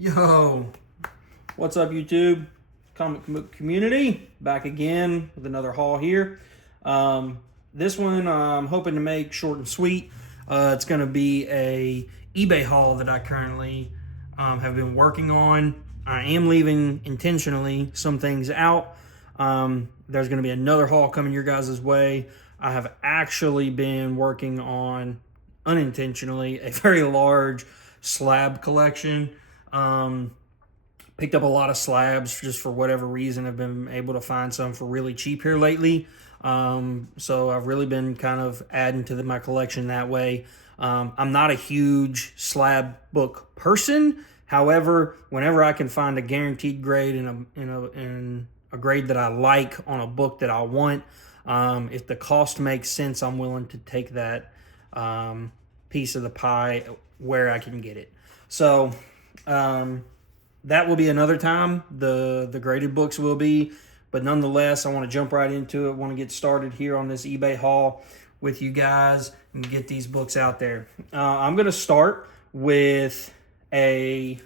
Yo, what's up YouTube? Comic book community, back again with another haul here. This one I'm hoping to make short and sweet. It's going to be a eBay haul that I currently have been working on. I am leaving intentionally some things out. There's going to be another haul coming your guys' way. I have actually been working on, unintentionally, a very large slab collection. Picked up a lot of slabs just for whatever reason. I've been able to find some for really cheap here lately. So I've really been kind of adding to my collection that way. I'm not a huge slab book person. However, whenever I can find a guaranteed grade in a grade that I like on a book that I want, if the cost makes sense, I'm willing to take that piece of the pie where I can get it. So that will be another time. The graded books will be, but nonetheless, I want to jump right into it. I want to get started here on this eBay haul with you guys and get these books out there. I'm going to start with where they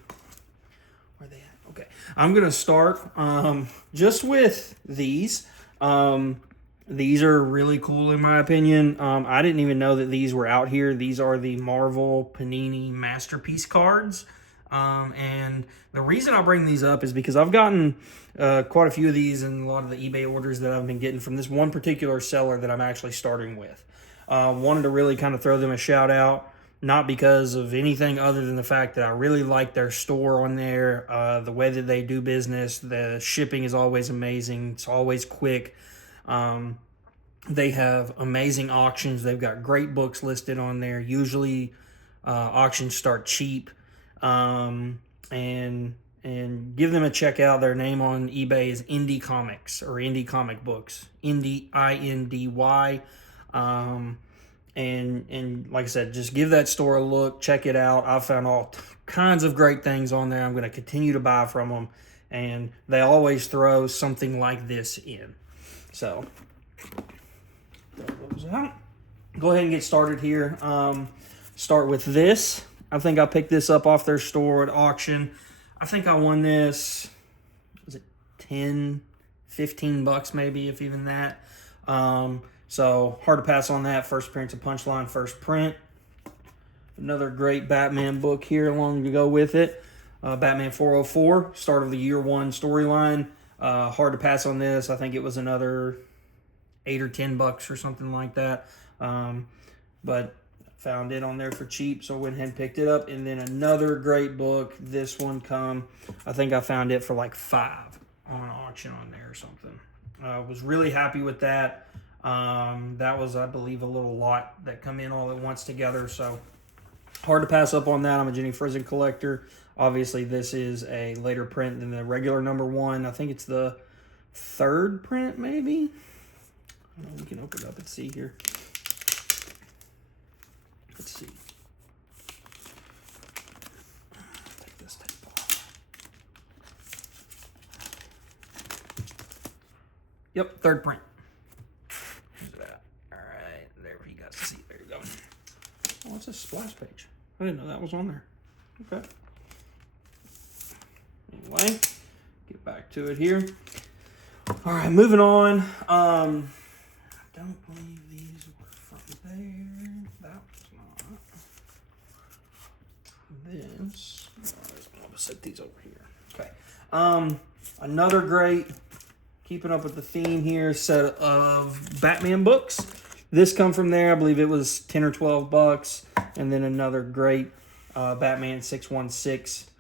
at? Okay. I'm going to start just with these. These are really cool in my opinion. I didn't even know that these were out here. These are the Marvel Panini Masterpiece cards. And the reason I bring these up is because I've gotten quite a few of these in a lot of the eBay orders that I've been getting from this one particular seller that I'm actually starting with. Wanted to really kind of throw them a shout out, not because of anything other than the fact that I really like their store on there, the way that they do business. The shipping is always amazing. It's always quick. They have amazing auctions. They've got great books listed on there. Usually auctions start cheap. And give them a check out. Their name on eBay is Indie Comics or Indie Comic Books. Indie, INDY. And like I said, just give that store a look. Check it out. I've found all kinds of great things on there. I'm going to continue to buy from them. And they always throw something like this in. So, throw those out. Go ahead and get started here. Start with this. I think I picked this up off their store at auction. I think I won this, was it 10, 15 bucks maybe, if even that. So hard to pass on that. First appearance of Punchline, first print. Another great Batman book here along to go with it. Batman 404, start of the year one storyline. Hard to pass on this. I think it was another 8 or 10 bucks or something like that. But found it on there for cheap, so I went ahead and picked it up. And then another great book. This one I think I found it for like $5 on auction on there or something. Was really happy with that. That was, I believe, a little lot that come in all at once together, so hard to pass up on that. I'm a Jenny Frizen collector. Obviously, this is a later print than the regular number one. I think it's the third print, maybe. We can open it up and see here. Let's see. Take this tape off. Yep, third print. Here's that. All right, there you guys see. There you go. Oh, it's a splash page. I didn't know that was on there. Okay. Anyway, get back to it here. All right, moving on. I don't believe these were from there. That was not. This. I'll just set these over here. Okay. Another great, keeping up with the theme here, set of Batman books. This come from there. I believe it was 10 or 12 bucks. And then another great Batman 616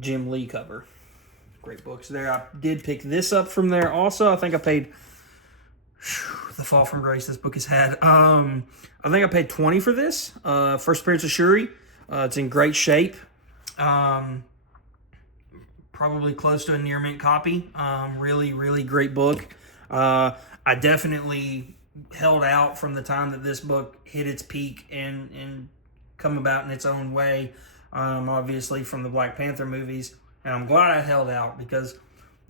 Jim Lee cover. Great books there. I did pick this up from there also. I think I paid the fall from grace this book has had. I think I paid $20 for this. First appearance of Shuri. It's in great shape. Probably close to a near mint copy. Really, really great book. I definitely held out from the time that this book hit its peak and come about in its own way. Obviously from the Black Panther movies. And I'm glad I held out because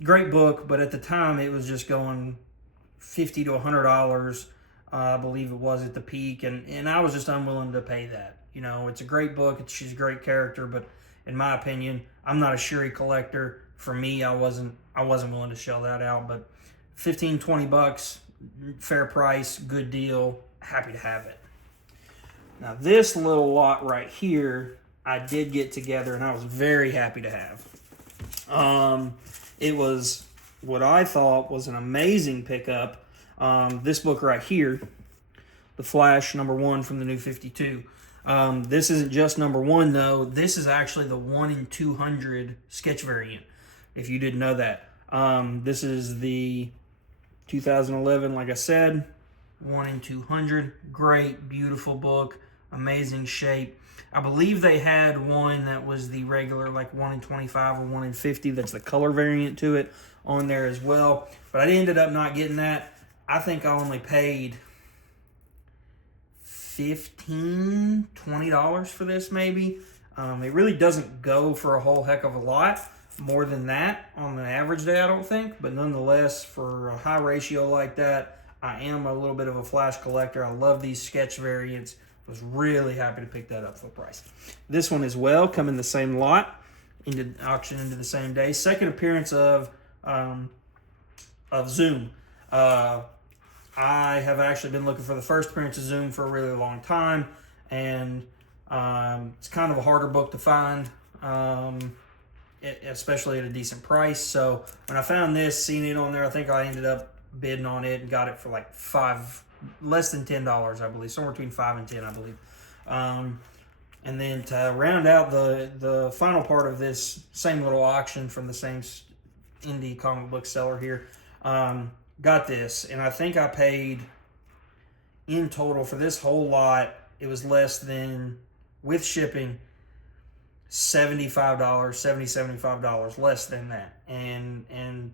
great book, but at the time it was just going $50 to $100, I believe it was at the peak, and I was just unwilling to pay that. You know, it's a great book. She's a great character, but in my opinion. I'm not a Shuri collector. For me, I wasn't willing to shell that out, but 15, 20 bucks, fair price, good deal, happy to have it. Now this little lot right here, I did get together and I was very happy to have. It was what I thought was an amazing pickup. This book right here, The Flash #1 from the New 52. This isn't just #1 though. This is actually the 1 in 200 sketch variant, if you didn't know that. This is the 2011, like I said, 1 in 200. Great, beautiful book, amazing shape. I believe they had one that was the regular, like 1 in 25 or 1 in 50. That's the color variant to it on there as well. But I ended up not getting that. I think I only paid $15, $20 for this maybe. It really doesn't go for a whole heck of a lot more than that on an average day, I don't think. But nonetheless, for a high ratio like that, I am a little bit of a Flash collector. I love these sketch variants. Was really happy to pick that up full price. This one as well, come in the same lot, into auction into the same day. Second appearance of Zoom. I have actually been looking for the first appearance of Zoom for a really long time, and it's kind of a harder book to find, especially at a decent price. So when I found this, seeing it on there, I think I ended up bidding on it and got it for like less than $10, I believe, somewhere between 5 and 10, I believe. And then to round out the final part of this same little auction from the same indie comic book seller here, got this, and I think I paid in total for this whole lot, it was less than, with shipping, $75, $75, less than that. And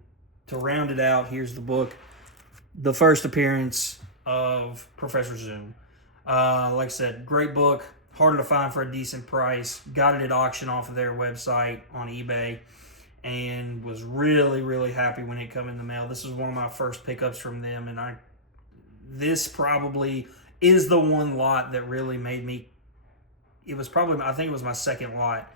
to round it out, here's the book, the first appearance of Professor Zoom. Like I said, great book, harder to find for a decent price. Got it at auction off of their website on eBay, and was really, really happy when it came in the mail. This was one of my first pickups from them, and this probably is the one lot that really made me, it was probably, I think it was my second lot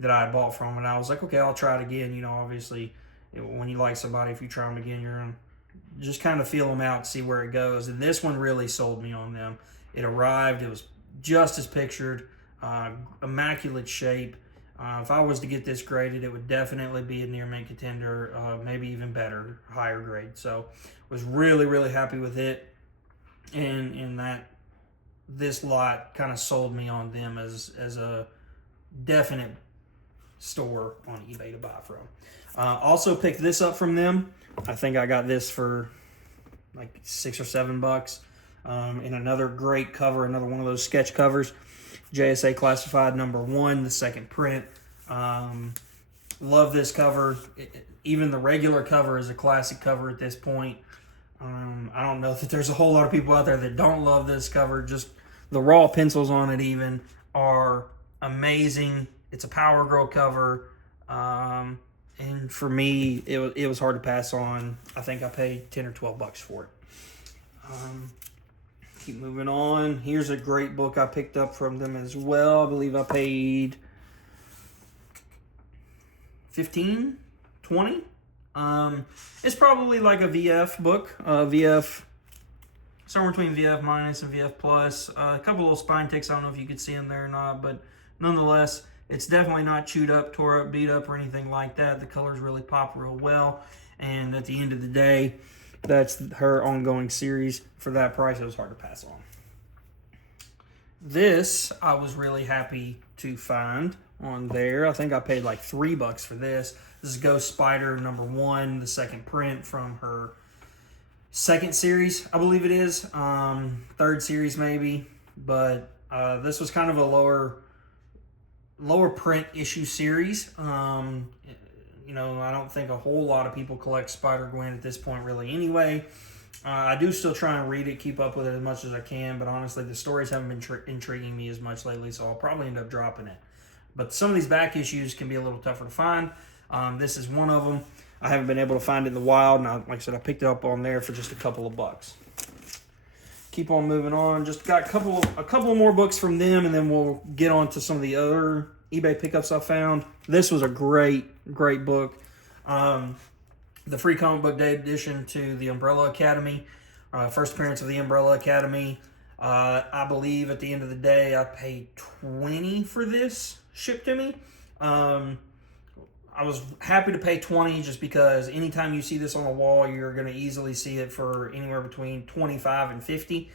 that I bought from, and I was like, okay, I'll try it again. You know, obviously, when you like somebody, if you try them again, you're going to just kind of feel them out, see where it goes. And this one really sold me on them. It arrived, it was just as pictured, immaculate shape. If I was to get this graded, it would definitely be a near mint contender, maybe even better, higher grade. So was really, really happy with it. And that this lot kind of sold me on them as a definite store on eBay to buy from. Also picked this up from them. I think I got this for like $6 or $7. In another great cover, another one of those sketch covers. JSA Classified #1, the second print. Love this cover. Even the regular cover is a classic cover at this point. I don't know that there's a whole lot of people out there that don't love this cover. Just the raw pencils on it even are amazing. It's a Power Girl cover. And for me, it was hard to pass on. I think I paid $10 or $12 for it. Keep moving on. Here's a great book I picked up from them as well. I believe I paid $15, $20. It's probably like a VF book. VF, somewhere between VF minus and VF plus. A couple little spine ticks. I don't know if you could see them there or not, but nonetheless, it's definitely not chewed up, tore up, beat up, or anything like that. The colors really pop real well. And at the end of the day, that's her ongoing series. For that price, it was hard to pass on. This, I was really happy to find on there. I think I paid like $3 for this. This is Ghost Spider #1, the second print from her second series, I believe it is. Third series maybe. But this was kind of a lower print issue series. You know, I don't think a whole lot of people collect Spider-Gwen at this point really anyway. I do still try and read it, keep up with it as much as I can, but honestly, the stories haven't been intriguing me as much lately, so I'll probably end up dropping it. But some of these back issues can be a little tougher to find. This is one of them. I haven't been able to find it in the wild, and like I said, I picked it up on there for just a couple of bucks. Keep on moving on. Just got a couple more books from them, and then we'll get on to some of the other eBay pickups I found, this was a great book. The free comic book day edition to the Umbrella Academy, first appearance of the Umbrella Academy. I believe at the end of the day I paid $20 for this shipped to me. I was happy to pay $20 just because anytime you see this on a wall, you're going to easily see it for anywhere between $25 and $50,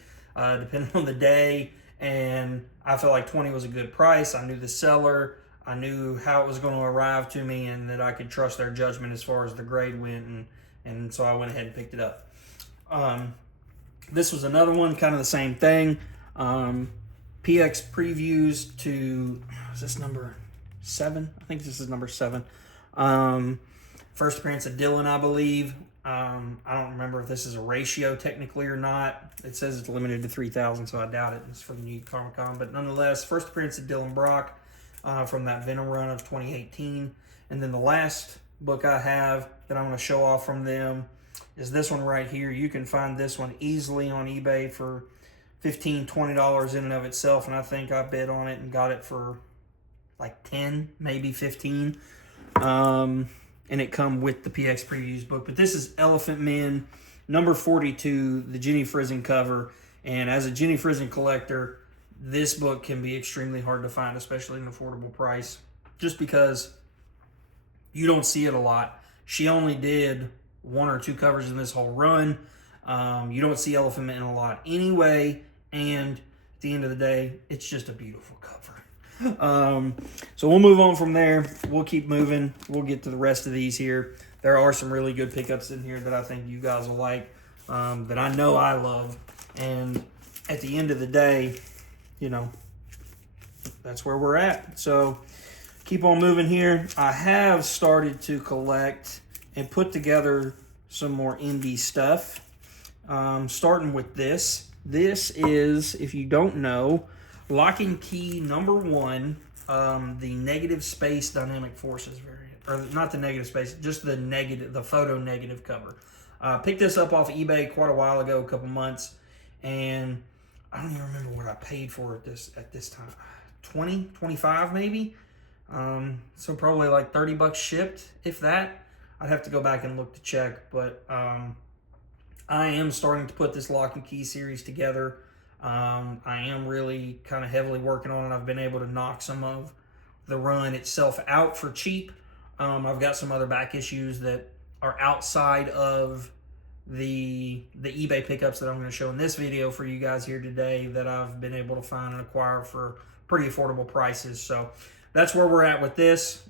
depending on the day. And I felt like $20 was a good price. I knew the seller. I knew how it was going to arrive to me and that I could trust their judgment as far as the grade went. And so I went ahead and picked it up. This was another one, kind of the same thing. PX previews to, is this number 7? I think this is number 7. First appearance of DEALIN, I believe. I don't remember if this is a ratio technically or not. It says it's limited to 3,000, so I doubt it. It's for the new Comic-Con. But nonetheless, first appearance of Dylan Brock from that Venom run of 2018. And then the last book I have that I'm going to show off from them is this one right here. You can find this one easily on eBay for $15, $20 in and of itself. And I think I bid on it and got it for like 10, maybe 15. And it come with the PX Previews book. But this is Elephant Men, number 42, the Jenny Frison cover. And as a Jenny Frison collector, this book can be extremely hard to find, especially at an affordable price, just because you don't see it a lot. She only did 1 or 2 covers in this whole run. You don't see Elephant Men a lot anyway. And at the end of the day, it's just a beautiful cover. So we'll move on from there. We'll keep moving. We'll get to the rest of these here. There are some really good pickups in here that I think you guys will like, that I know I love. And at the end of the day, you know, that's where we're at. So keep on moving here. I have started to collect and put together some more indie stuff. Starting with this. This is, if you don't know, Lock and Key number 1, the negative space dynamic forces variant, or not the negative space, just the photo negative cover. Picked this up off eBay quite a while ago, a couple months, and I don't even remember what I paid for it at this time. 20, 25 maybe. So probably like $30 shipped, if that. I'd have to go back and look to check, but I am starting to put this Lock and Key series together. I am really kind of heavily working on it. I've been able to knock some of the run itself out for cheap. I've got some other back issues that are outside of the eBay pickups that I'm going to show in this video for you guys here today that I've been able to find and acquire for pretty affordable prices. So that's where we're at with this.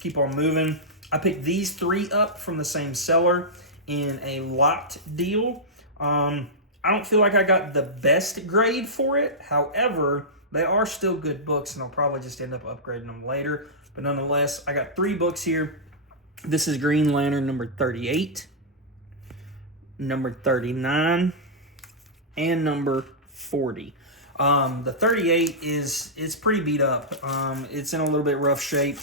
Keep on moving. I picked these 3 up from the same seller in a lot deal. I don't feel like I got the best grade for it. However, they are still good books, and I'll probably just end up upgrading them later. But nonetheless, I got 3 books here. This is Green Lantern number 38, number 39, and number 40. The 38 it's pretty beat up. It's in a little bit rough shape,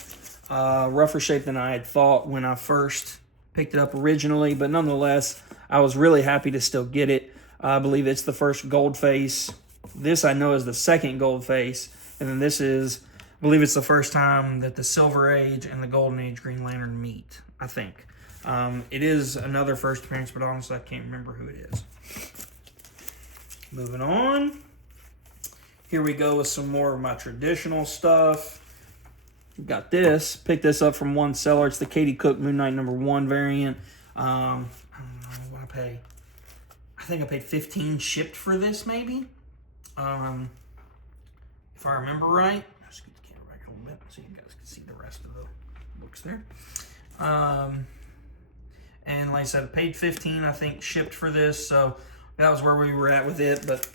rougher shape than I had thought when I first picked it up originally. But nonetheless, I was really happy to still get it. I believe it's the first gold face. This I know is the second gold face. And then this is, I believe it's the first time that the Silver Age and the Golden Age Green Lantern meet, I think. It is another first appearance, but honestly I can't remember who it is. Moving on. Here we go with some more of my traditional stuff. Got this. Picked this up from one seller. It's the Katie Cook Moon Knight number 1 variant. I don't know what I pay. I think I paid $15 shipped for this, maybe. If I remember right. I'll scoot the camera back a little bit so you guys can see the rest of the books there. And like I said, I paid $15, I think, shipped for this. So that was where we were at with it. But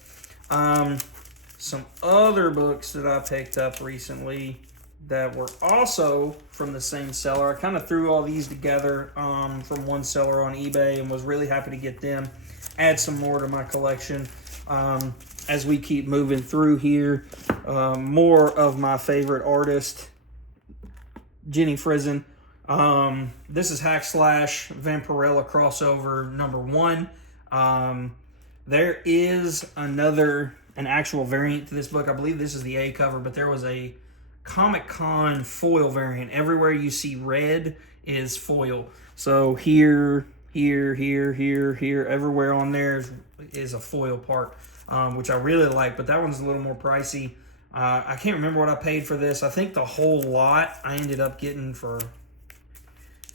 some other books that I picked up recently that were also from the same seller. I kind of threw all these together from one seller on eBay and was really happy to get them. Add some more to my collection as we keep moving through here. More of my favorite artist, Jenny Frison. This is Hack Slash Vampirella crossover number 1. There is an actual variant to this book. I believe this is the A cover, but there was a Comic-Con foil variant. Everywhere you see red is foil. So here, everywhere on there is a foil part, which I really like, but that one's a little more pricey. I can't remember what I paid for this. I think the whole lot I ended up getting for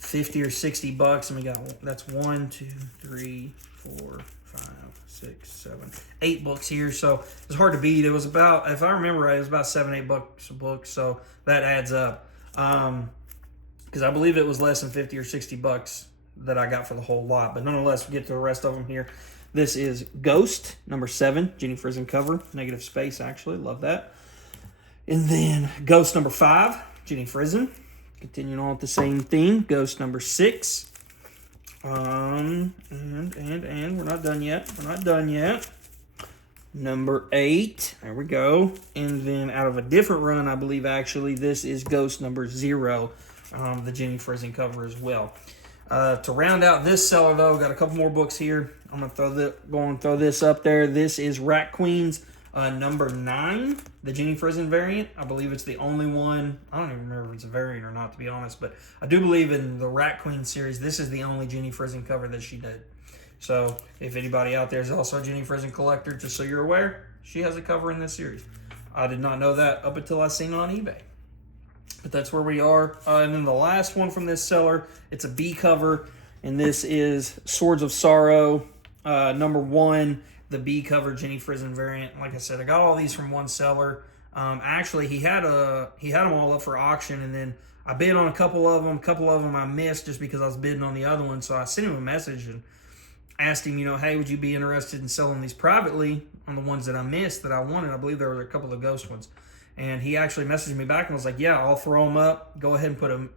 50 or 60 bucks. And we got, that's 1, 2, 3, 4, 5, 6, 7, 8 books here. So it's hard to beat. It was about, if I remember right, it was about 7, 8 bucks a book. So that adds up. Because I believe it was less than 50 or 60 bucks that I got for the whole lot. But nonetheless, we'll get to the rest of them here. This is Ghost, number 7, Jenny Frison cover. Negative space, actually. Love that. And then Ghost number 5, Jenny Frison. Continuing on with the same theme. Ghost number 6. And we're not done yet. We're not done yet. Number 8. There we go. And then out of a different run, I believe actually, this is Ghost number 0. The Jenny Frison cover as well. To round out this seller, though, got a couple more books here. I'm going to throw this up there. This is Rat Queens number 9, the Jenny Frison variant. I believe it's the only one. I don't even remember if it's a variant or not, to be honest. But I do believe in the Rat Queen series, this is the only Jenny Frison cover that she did. So if anybody out there is also a Jenny Frison collector, just so you're aware, she has a cover in this series. I did not know that up until I seen it on eBay. But that's where we are. And then the last one from this seller, it's a B cover. And this is Swords of Sorrow, number 1, the B cover Jenny Frison variant. Like I said, I got all these from one seller. Actually, he had them all up for auction, and then I bid on a couple of them. A couple of them I missed just because I was bidding on the other one. So I sent him a message and asked him, hey, would you be interested in selling these privately on the ones that I missed that I wanted? I believe there were a couple of Ghost ones. And he actually messaged me back and was like, yeah, I'll throw them up. Go ahead and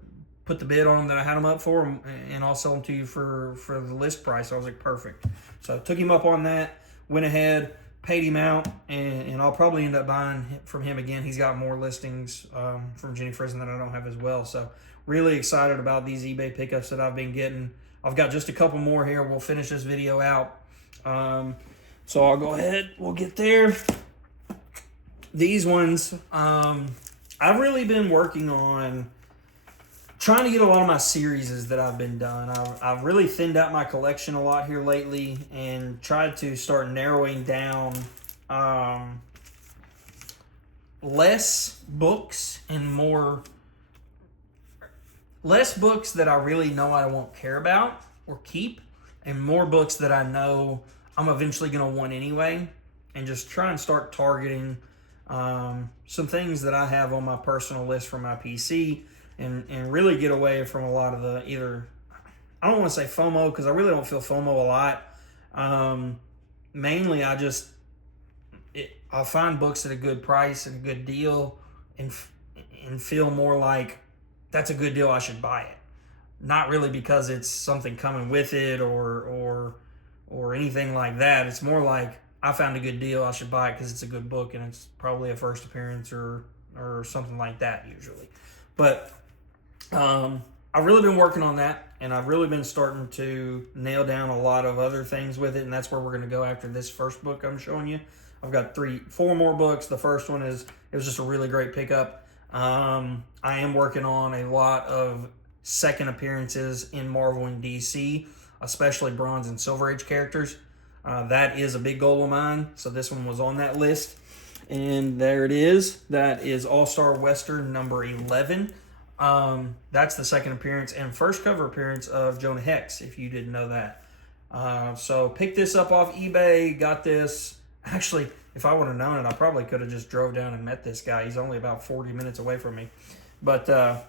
put the bid on them that I had them up for, and I'll sell them to you for the list price. So I was like, perfect. So I took him up on that, went ahead, paid him out, and I'll probably end up buying from him again. He's got more listings from Jenny Frison that I don't have as well. So really excited about these eBay pickups that I've been getting. I've got just a couple more here. We'll finish this video out. So I'll go ahead. We'll get there. These ones, I've really been working on trying to get a lot of my series that I've been done. I've really thinned out my collection a lot here lately and tried to start narrowing down less books and less books that I really know I won't care about or keep, and more books that I know I'm eventually going to want anyway, and just try and start targeting some things that I have on my personal list for my PC, and really get away from a lot of the I don't want to say FOMO, because I really don't feel FOMO a lot. Mainly I'll find books at a good price and a good deal and feel more like that's a good deal, I should buy it. Not really because it's something coming with it or anything like that. It's more like I found a good deal, I should buy it because it's a good book and it's probably a first appearance or something like that usually. But I've really been working on that, and I've really been starting to nail down a lot of other things with it, and that's where we're going to go after this first book I'm showing you. I've got 4 more books. The first one it was just a really great pickup. I am working on a lot of second appearances in Marvel and DC, especially Bronze and Silver Age characters. That is a big goal of mine, so this one was on that list. And there it is. That is All-Star Western number 11. That's the second appearance and first cover appearance of Jonah Hex, if you didn't know that. So picked this up off eBay, got this. Actually, if I would have known it, I probably could have just drove down and met this guy. He's only about 40 minutes away from me. But I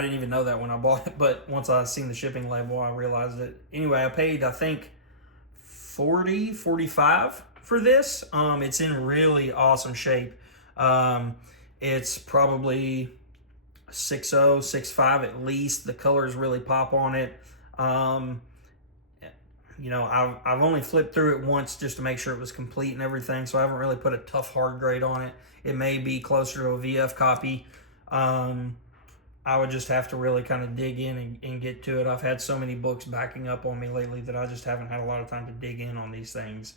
didn't even know that when I bought it. But once I seen the shipping label, I realized it. Anyway, I paid, I think, $45 for this. It's in really awesome shape. It's probably 6.0, 6.5 at least. The colors really pop on it. I've only flipped through it once just to make sure it was complete and everything, so I haven't really put a tough hard grade on it. It may be closer to a VF copy. I would just have to really kind of dig in and get to it. I've had so many books backing up on me lately that I just haven't had a lot of time to dig in on these things.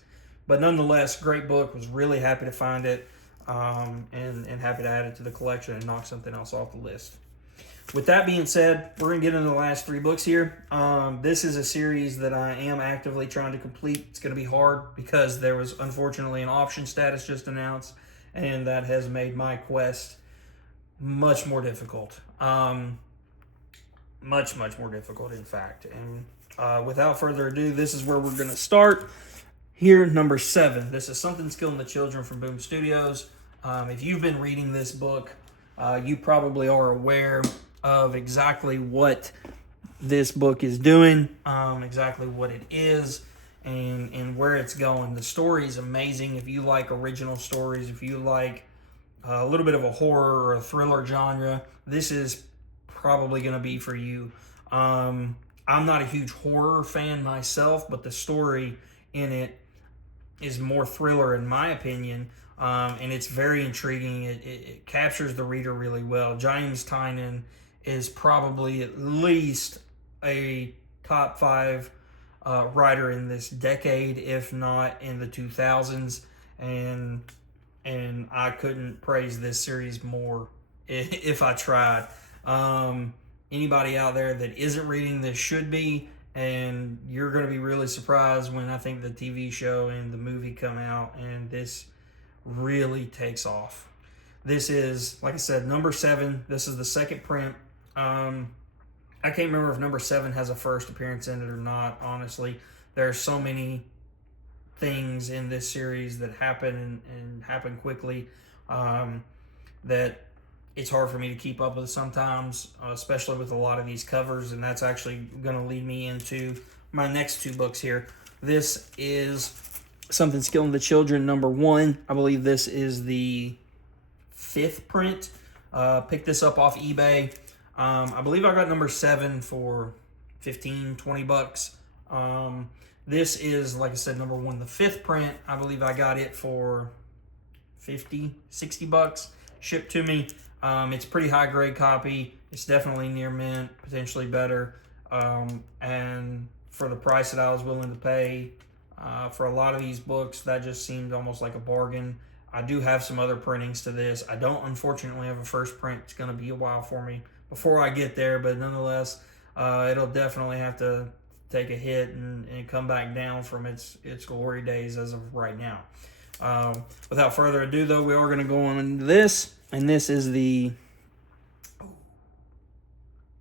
But nonetheless, great book. Was really happy to find it. and happy to add it to the collection and knock something else off the list. With that being said, we're going to get into the last 3 books here. This is a series that I am actively trying to complete. It's going to be hard because there was unfortunately an option status just announced, and that has made my quest much more difficult. Much more difficult, in fact. And without further ado, this is where we're going to start. Here, number 7. This is Something Killing the Children from Boom Studios. If you've been reading this book, you probably are aware of exactly what this book is doing, exactly what it is, and where it's going. The story is amazing. If you like original stories, if you like a little bit of a horror or a thriller genre, this is probably going to be for you. I'm not a huge horror fan myself, but the story in it is more thriller in my opinion, and it's very intriguing. It captures the reader really well. James Tynion is probably at least a top 5 writer in this decade, if not in the 2000s, and I couldn't praise this series more if I tried. Anybody out there that isn't reading this should be, and you're going to be really surprised when I think the TV show and the movie come out and this really takes off. This is, like I said, number 7. This is the second print. I can't remember if number 7 has a first appearance in it or not, honestly. There are so many things in this series that happen and happen quickly that it's hard for me to keep up with sometimes, especially with a lot of these covers, and that's actually going to lead me into my next 2 books here. This is Something Killing the Children, number 1. I believe this is the 5th print. Picked this up off eBay. I believe I got number 7 for 15, 20 bucks. This is, like I said, number 1, the 5th print. I believe I got it for 50, 60 bucks shipped to me. It's a pretty high grade copy. It's definitely near mint, potentially better. And for the price that I was willing to pay for a lot of these books, that just seemed almost like a bargain. I do have some other printings to this. I don't unfortunately have a first print. It's going to be a while for me before I get there, but nonetheless, it'll definitely have to take a hit and come back down from its glory days as of right now. Without further ado, though, we are going to go on into this, and this is the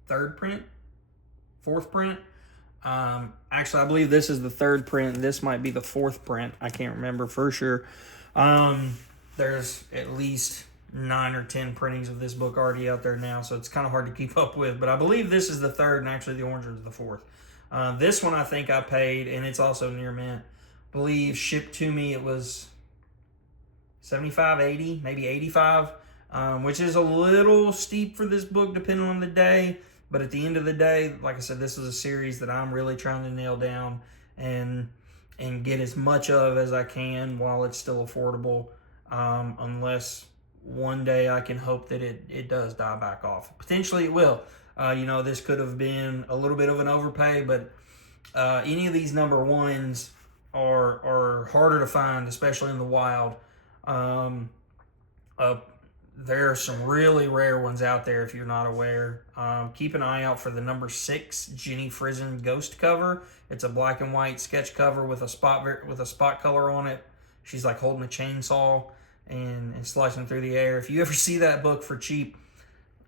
3rd print, 4th print. Actually, I believe this is the 3rd print. This might be the 4th print. I can't remember for sure. There's at least 9 or 10 printings of this book already out there now, so it's kind of hard to keep up with. But I believe this is the 3rd, and actually the orange is the 4th. This one I think I paid, and it's also near mint. I believe shipped to me it was $75, $80, maybe $85, which is a little steep for this book depending on the day. But at the end of the day, like I said, this is a series that I'm really trying to nail down and get as much of as I can while it's still affordable, unless one day I can hope that it does die back off. Potentially it will. This could have been a little bit of an overpay, but any of these number 1s are harder to find, especially in the wild. There are some really rare ones out there if you're not aware. Keep an eye out for the number 6 Jenny Frison Ghost cover. It's a black and white sketch cover with a spot color on it. She's like holding a chainsaw and slicing through the air. If you ever see that book for cheap,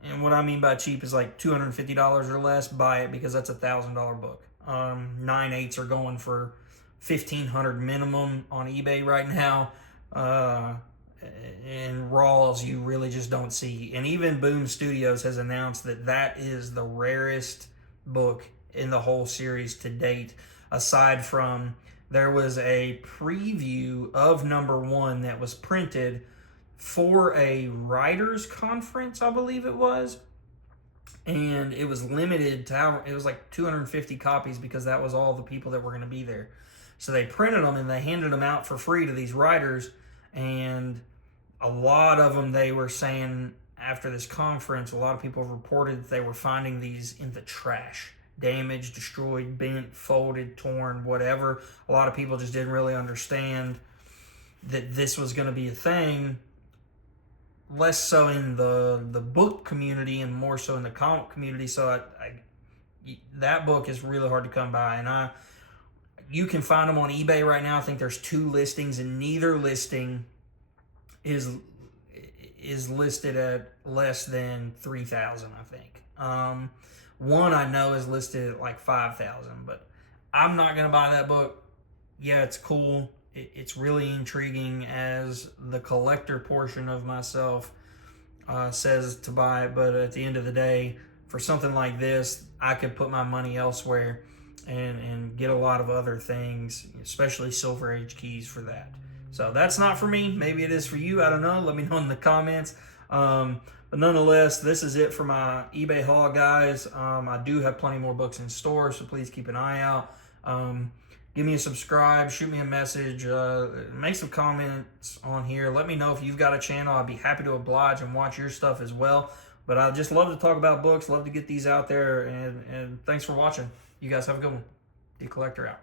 and what I mean by cheap is like $250 or less, buy it, because that's a $1,000 book. 9/8 are going for $1,500 minimum on eBay right now. And raws you really just don't see. And even Boom Studios has announced that is the rarest book in the whole series to date, aside from there was a preview of number 1 that was printed for a writers conference, I believe it was, and it was limited to it was like 250 copies because that was all the people that were going to be there. So they printed them and they handed them out for free to these writers, and a lot of them, they were saying after this conference, a lot of people reported that they were finding these in the trash. Damaged, destroyed, bent, folded, torn, whatever. A lot of people just didn't really understand that this was going to be a thing less so in the book community and more so in the comic community. So that book is really hard to come by, and you can find them on eBay right now. I think there's 2 listings, and neither listing is listed at less than 3,000. I think one I know is listed at like 5,000, but I'm not gonna buy that book. Yeah, it's cool. It's really intriguing, as the collector portion of myself says to buy it, but at the end of the day, for something like this, I could put my money elsewhere and get a lot of other things, especially Silver Age keys for that. So that's not for me. Maybe it is for you. I don't know. Let me know in the comments. But nonetheless, this is it for my eBay haul, guys. I do have plenty more books in store, so please keep an eye out. Give me a subscribe, shoot me a message, make some comments on here. Let me know if you've got a channel. I'd be happy to oblige and watch your stuff as well. But I just love to talk about books, love to get these out there, and thanks for watching. You guys have a good one. DeeCollector out.